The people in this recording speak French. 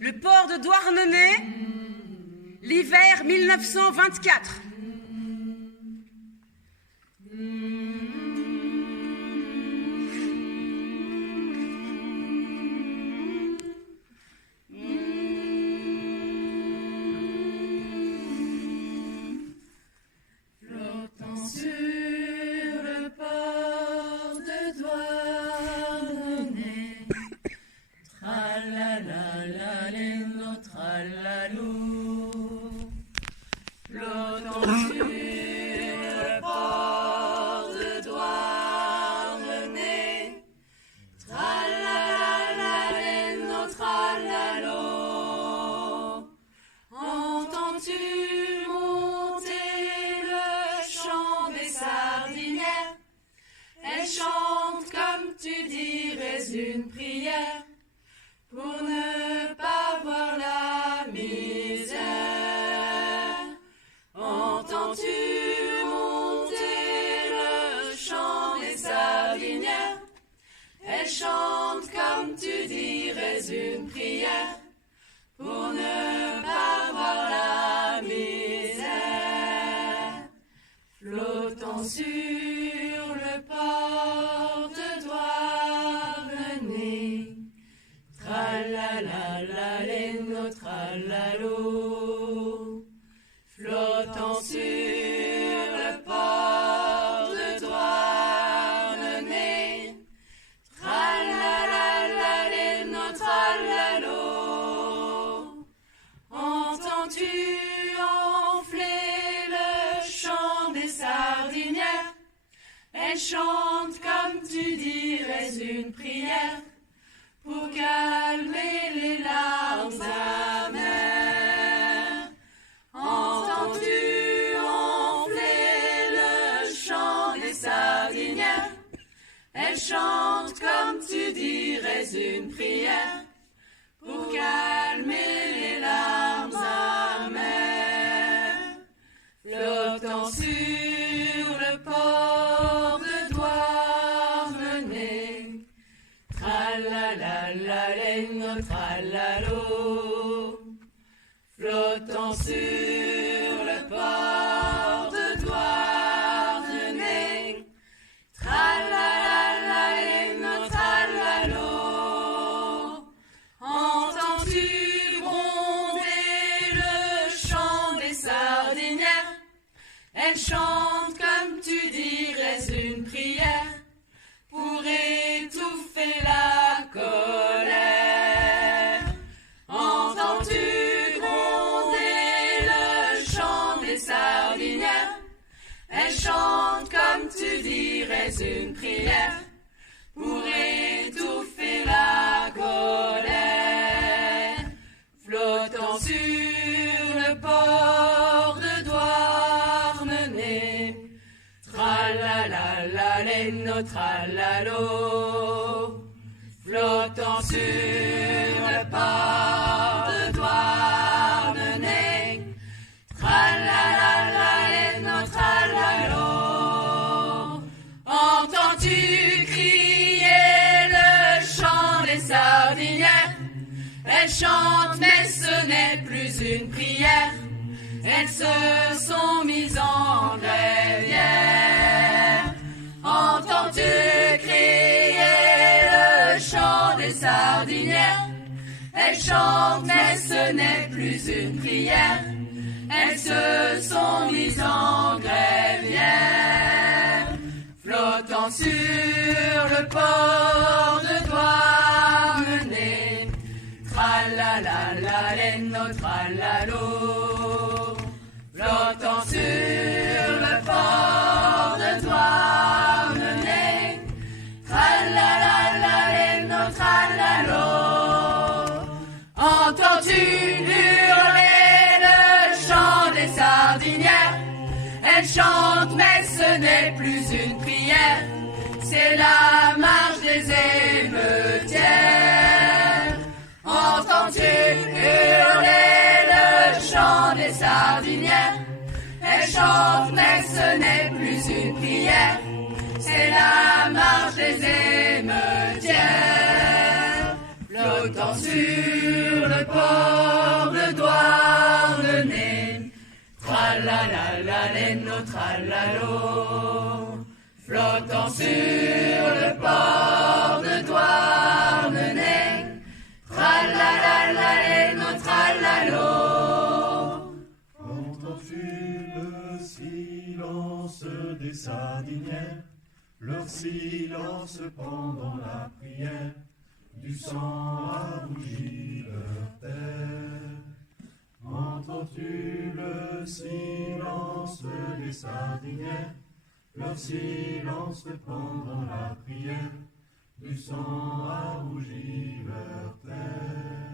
Le port de Douarnenez, l'hiver 1924. Une prière pour ne pas voir la misère. Entends-tu monter le chant des sardinières? Elle chante comme tu dirais une prière pour ne pas voir la misère. Flottant sur le port de Douarnenez, tralala-la-les-no, tralalo. Flottant sur le port de Douarnenez, tralala-la-les-no, tralalo. Entends-tu enfler le chant des sardinières? Elle chante comme tu dirais une prière pour calmer les larmes amères. Entends-tu enfler le chant des sardinières? Elle chante comme tu dirais une prière pour calmer les larmes amères. Flottant sur le port de Douarnenez, tralala-la-les-no, tralalo. Flottant sur le port de Douarnenez, tralala-la-les-no, tralalo. Entends-tu gronder le chant des sardinières? Elle chante comme tu dirais une prière pour étouffer la colère. Entends-tu gronder le chant des sardinières? Elle chante comme tu dirais une prière pour étouffer la colère. Flottant sur le port de Douarnenez, tralala-la-les-no, tralalo. Flottant sur le port de Douarnenez, tralala-la-les-no, tralalo. Entends-tu crier le chant des sardinières? Elles chantent mais ce n'est plus une prière. Elles se sont mises en grévière. Entends-tu crier le chant des sardinières? Elles chantent mais ce n'est plus une prière. Elles se sont mises en grévière. Flottant sur le port de Douarnenez, tralala-la-les-no, tralalo. Flottant sur le port de Douarnenez, tralala-la-les-no, tralalo. Entends-tu hurler le chant des sardinières? Elles chantent mais ce n'est plus une prière, c'est la marche des émeutières. Entends-tu hurler le chant des sardinières? Elles chantent mais ce n'est plus une prière, c'est cimetière, flottant sur le port de Douarnenez. Tralalaleno, tralalo, flottant sur le port de Douarnenez. Tralalaleno, tralalo. Entends-tu le silence des sardinières, leur silence pendant la prière, du sang a rougi leur terre. Entends-tu le silence des sardinières, leur silence pendant la prière, du sang a rougi leur terre.